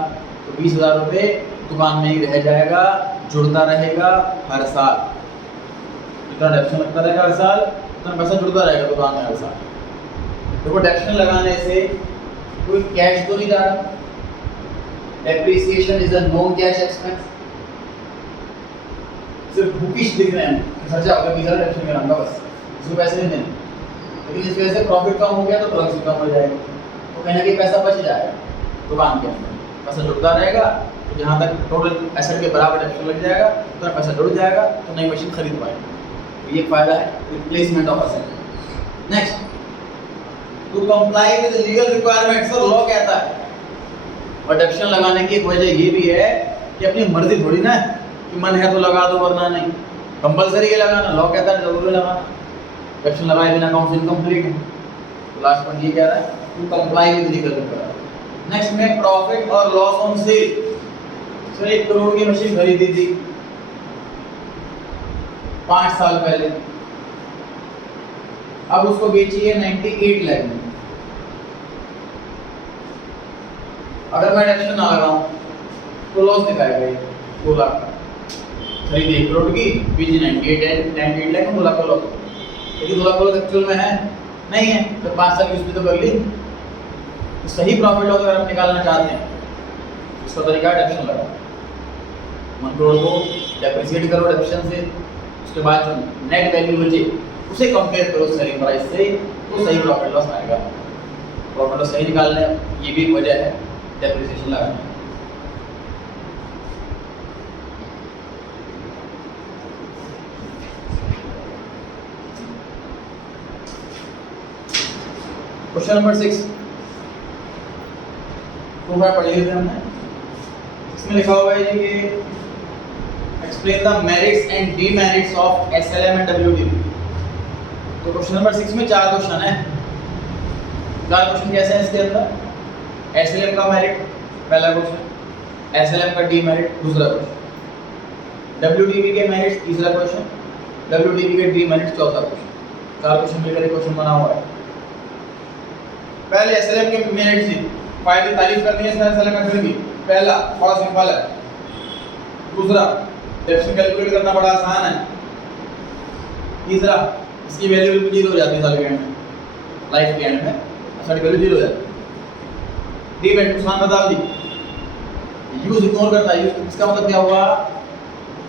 तो 20,000 रुपये दुकान में ही रह जाएगा, जुड़ता रहेगा हर साल। जितना डेप्शन लगता रहेगा हर साल, उतना पैसा जुड़ता रहेगा दुकान में हर साल। देखो डेप्शन लगाने से कोई कैश तो नहीं जा रहा, depreciation is a non cash expense, सिर्फ बुकिश दिख रहे हैं, खर्चा हो गया 20,000 डेप्शन कराऊंगा बस, इसको पैसे नहीं देने। लेकिन इस वजह से प्रॉफिट कम हो गया तो तुरंत कम हो जाएगा, तो कहीं ना कहीं पैसा बच जाएगा दुकान के अंदर, पैसा जुड़ता रहेगा। तो जहाँ तक टोटल एसेट के बराबर डेप्शन लग जाएगा, उतना पैसा जुड़ जाएगा, तो नई मशीन खरीद पाएंगे। तो ये फायदा है replacement of asset. Next, to comply with legal requirements, sir law कहता है और डेप्रिसिएशन लगाने की एक वजह ये भी है कि अपनी मर्जी थोड़ी ना है कि मन है तो लगा दो वरना नहीं, कंपलसरी है लगाना, लॉ कहता है जरूरी लगाना। डेप्रिसिएशन लगाए बिना अकाउंट इनकम्प्लीट है। लास्ट पॉइंट ये कह रहा है to comply with legal requirement. Next में प्रॉफिट और loss on sale. Sir 1 crore की मशीन खरीदी थी 5 साल पहले, अब उसको बेची है 98 लाख में। अगर मैं डेप्रिसिएशन ना लगाऊं तो लॉस दिखाएगा ये 2 लाख का। खरीदी 1 करोड़ की, बेची 98 लाख में, 2 लाख का लॉस। लेकिन 2 लाख का लॉस एक्चुअल में है नहीं है, तो 5 साल की उसमें तो कर ली। तो सही प्रॉफिट लॉस अगर हम निकालना चाहते हैं इसका तरीका है डेप्रिसिएशन लगाओ। 1 करोड़ को डेप्रिसिएट करो डेप्रिसिएशन से, उसके बाद जो नेट वैल्यू बचे उसे कंपेयर करो सेलिंग प्राइस से, तो सही प्रॉफिट लॉस आएगा। प्रॉफिट लॉस सही निकालना है, ये भी एक वजह है डेप्रिसिएशन लगाने। क्वेश्चन नंबर 6 तो पढ़ लिए थे हमने। इसमें लिखा हुआ है कि explain the merits and demerits of SLM and WDV. तो क्वेश्चन नंबर 6 में 4 क्वेश्चन है। 4 क्वेश्चन कैसे हैं इसके अंदर? एसएलएम का मेरिट पहला क्वेश्चन, एसएलएम का डीमेरिट दूसरा क्वेश्चन, डब्ल्यूडीबी के मेरिट्स तीसरा क्वेश्चन, डब्ल्यूडीबी के डीमेरिट्स चौथा क्वेश्चन। 4 क्वेश्चन मिलकर एक क्वेश्चन बना हुआ है। पहले एसएलएम के मेरिट्स ही फायदे तारीफ करनी है एसएलएम मेथड की। पहला बहुत सिंपल है, दूसरा डेप्रिसिएशन कैलकुलेट करना बड़ा आसान है, तीसरा इसकी वैल्यू बिल्कुल जीरो हो जाती है साल के एंड में, लाइफ के एंड में असेट वैल्यू जीरो हो जाती है। डीमेरिट नुकसान बता दी, यूज इग्नोर करता है। यूज इसका मतलब क्या हुआ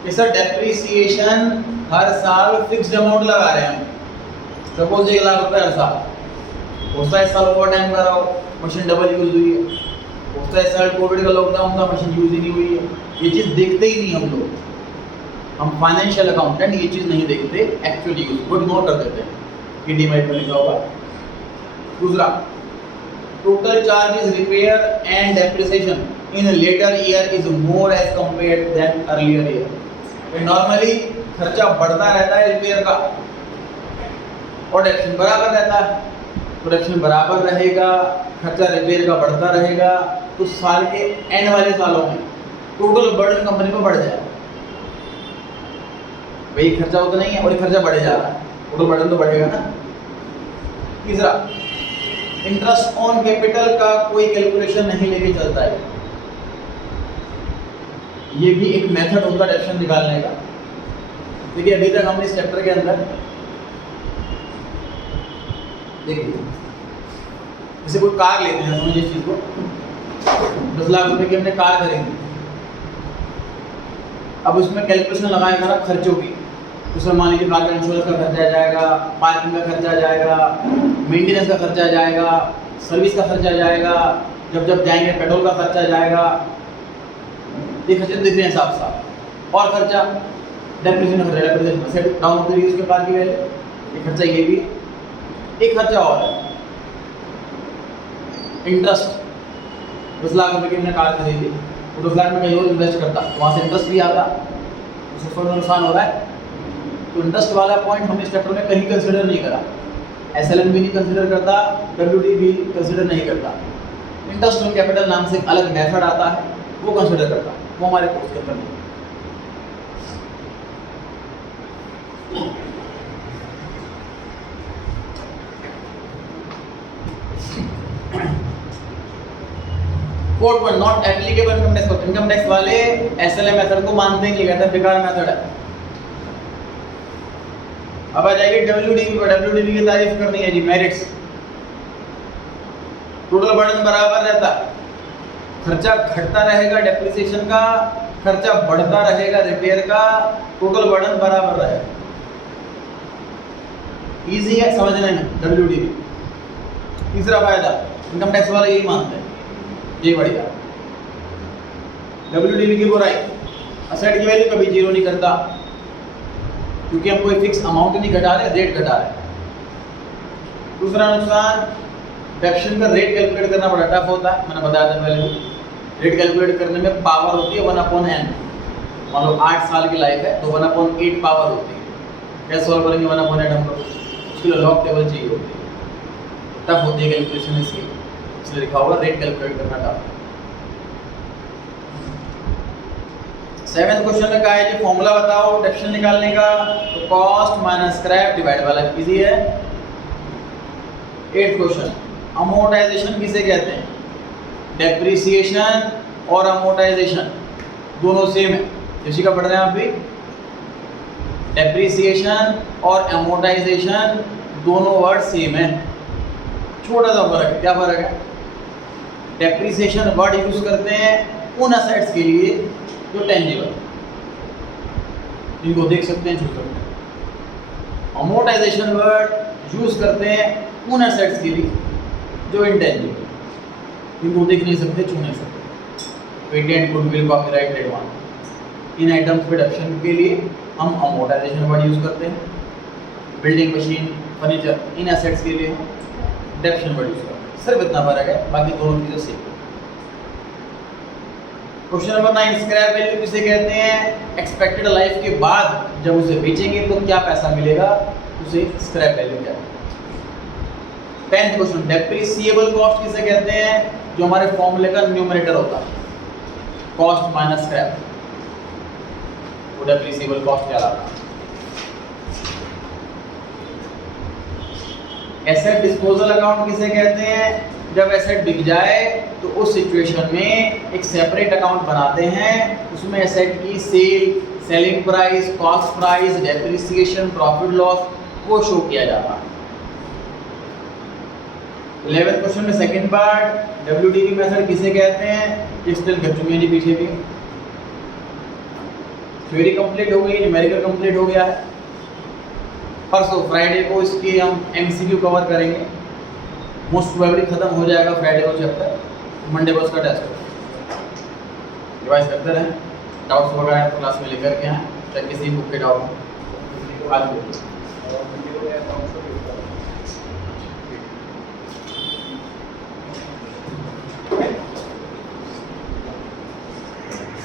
कि सर डेप्रिसिएशन हर साल फिक्स्ड अमाउंट लगा रहे हैं। सपोज 1 लाख रुपए हर साल, होता है साल ओवर टाइम कर रहा हो, मशीन डबल यूज हुई है, होता है साल कोविड का लॉकडाउन था, मशीन यूज ही नहीं हुई है। ये चीज़ देखते ही नहीं हम लोग, हम फाइनेंशियल अकाउंटेंट ये चीज़ नहीं देखते, एक्चुअली यूज को इग्नोर कर देते हैं कि डीमेरिट में लिखा हुआ। दूसरा, total charges repair and depreciation in later year is more as compared then earlier year. Normally खर्चा बढ़ता रहता है रिपेयर का और डेप्रिसिएशन बराबर रहता है। प्रोडक्शन बराबर रहेगा, खर्चा रिपेयर का बढ़ता रहेगा, तो साल के एंड वाले सालों में टोटल बर्डन कंपनी पर बढ़ जाएगा। वही खर्चा होता नहीं है और खर्चा बढ़े जा रहा है, टोटल बर्डन तो बढ़ेगा ना। तीसरा, इंटरेस्ट ऑन कैपिटल का कोई कैलकुलेशन नहीं लेके चलता है। ये भी एक मेथड होता है डेप्रिसिएशन निकालने का। देखिए अभी तक हमने इस चैप्टर के अंदर देखिए, जैसे कोई कार लेते हैं, समझिए इस चीज को, 10 लाख रुपए की हमने कार खरीदी, अब उसमें कैलकुलेशन लगाएगा ना खर्चों की। उसमें मान लीजिए कार का इंश्योरेंस का खर्चा आ जाएगा, पार्किंग का खर्चा आ जाएगा, मेंटेनेंस का खर्चा आ जाएगा, सर्विस का खर्चा आ जाएगा, जब जाएंगे पेट्रोल का खर्चा आ जाएगा। ये खर्चे दिख रहे हैं साफ साफ। और खर्चा डेप्रिसिएशन का खर्चा, डेप्रिसिएशन सेट डाउन होती है उसके कार की वैल्यू, ये खर्चा ये भी। एक खर्चा और है इंटरेस्ट। 10 लाख रुपए की हमने कार खरीदी, तो 10 लाख में कहीं और इन्वेस्ट करता, तो वहाँ से इंटरेस्ट भी आता, उससे थोड़ा नुकसान हो रहा है। तो इंटरेस्ट वाला पॉइंट हमने इस चैप्टर में कहीं कंसिडर नहीं करा। एसएलएम भी नहीं कंसिडर करता, डब्ल्यूडी भी कंसिडर नहीं करता। इंटरेस्ट ऑन कैपिटल नाम से एक अलग मेथड आता है, वो कंसिडर करता, वो हमारे कोर्स के अंदर नहीं। Fourth point, not applicable income tax पर। इनकम टैक्स वाले एसएलएम मेथड को मानते ही नहीं, कहते बेकार मेथड है। अब आ जाएगी डब्ल्यूडीबी पर। डब्ल्यूडीबी की तारीफ करनी है जी, मेरिट्स। टोटल बर्डन बराबर रहता, खर्चा घटता रहेगा डेप्रिसिएशन का, खर्चा बढ़ता रहेगा रिपेयर का, टोटल बर्डन बराबर रहेगा। इजी है समझने में डब्ल्यूडीबी। तीसरा फायदा, इनकम टैक्स वाले यही मानते हैं, ये बढ़िया। डब्ल्यूडीबी की बुराई, असेट की वैल्यू कभी जीरो नहीं करता, क्योंकि हम कोई फिक्स अमाउंट नहीं घटा रहे, रेट घटा रहे। दूसरा नुकसान, डेप्रिसिएशन का रेट कैलकुलेट करना बड़ा टफ होता है, मैंने बताया था पहले। रेट कैलकुलेट करने में पावर होती है 1/n। मान लो 8 साल की लाइफ है तो 1/8 पावर होती है। कैसे सॉल्व करेंगे 1/8 हम लोग? उसके लिए लॉग टेबल चाहिए होती है, टफ होती है कैलकुलेशन इसकी, इसलिए लिखा होगा रेट कैलकुलेट करना टफ। 7th क्वेश्चन में कहा है कि फॉर्मूला बताओ डेफिनेशन निकालने का, तो कॉस्ट माइनस स्क्रैप डिवाइड वाला इजी है। 8th क्वेश्चन, अमोर्टाइजेशन किसे कहते हैं? डेप्रिसिएशन और अमोर्टाइजेशन दोनों सेम है, इसी का पढ़ रहे हैं आप भी। डेप्रिसिएशन और अमोर्टाइजेशन दोनों वर्ड सेम है, छोटा सा फर्क है। क्या फर्क है? डेप्रिसिएशन वर्ड यूज करते हैं उन असेट्स के लिए जो टेंजिबल, इनको देख सकते हैं, छू सकते हैं। अमोर्टाइजेशन वर्ड यूज करते हैं उन असेट्स के लिए जो इंटेंजिबल, इनको देख नहीं सकते, छू नहीं सकते। पेटेंट, गुडविल, कॉपीराइट, ट्रेडमार्क, इन आइटम्स पे डेप्रिसिएशन के लिए हम अमोर्टाइजेशन वर्ड यूज करते हैं। बिल्डिंग, मशीन, फर्नीचर, इन एसेट्स के लिए डेप्रिसिएशन वर्ड यूज करते हैं। सिर्फ इतना फर्क है, बाकी दोनों चीजें same. Question number 9, scrap value किसे कहते हैं? एक्सपेक्टेड लाइफ के बाद जब उसे बेचेंगे तो क्या पैसा मिलेगा, उसे स्क्रैप वैल्यू कहते हैं। 10th क्वेश्चन, डेप्रिसिएबल कॉस्ट किसे कहते हैं? जो हमारे फॉर्मूले का न्यूमरेटर होता है, कॉस्ट माइनस स्क्रैप, वो डेप्रिसिएबल कॉस्ट कहलाता है। एसेट डिस्पोजल अकाउंट किसे कहते हैं? जब एसेट बिक जाए तो उस सिचुएशन में एक सेपरेट अकाउंट बनाते हैं, उसमें एसेट की sale, selling price, cost price, depreciation, profit loss वो शो किया जाता है। 11th क्वेश्चन में सेकंड पार्ट, WTV मेथड किसे कहते हैं? एक्सप्लेन कर चुके हैं जी पीछे भी। थ्योरी कंप्लीट हो गई, न्यूमेरिकल कंप्लीट हो गया है। परसों फ्राइडे को इसके हम MCQ कवर करेंगे, मोस्ट प्रोबेबली खत्म हो जाएगा फ्राइडे को चैप्टर, मंडे को उसका टेस्ट होगा। रिवाइज करते रहें, डाउट्स वगैरह क्लास में लेकर के आएँ, चाहे किसी बुक के डाउट आज